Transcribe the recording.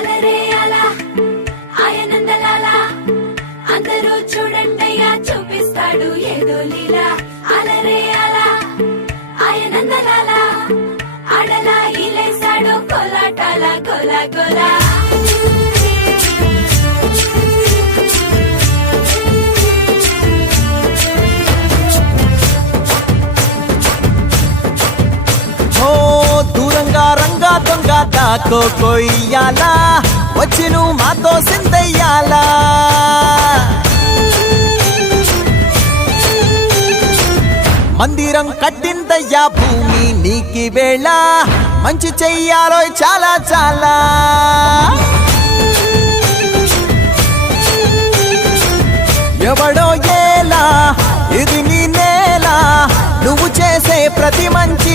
అలరే అలా ఆయనందలాలా అందరూ చూడండయ్యా చూపిస్తాడు ఏదో లీలా అలరే అలా ఆయనందలాలా ఆడలా ఇలేసాడు కోలాటాల గోలా గోలా దూరంగా రంగా దొంగ దాకో కొయ్యాలా వచ్చి నువ్వు మాతో సిందయ్యాలా మందిరం కట్టిందయ్యా భూమి నీకి వేళ మంచి చెయ్యాలో చాలా చాలా ఎవడో ఏలా ఇది నీ నేల నువ్వు చేసే ప్రతి మంచి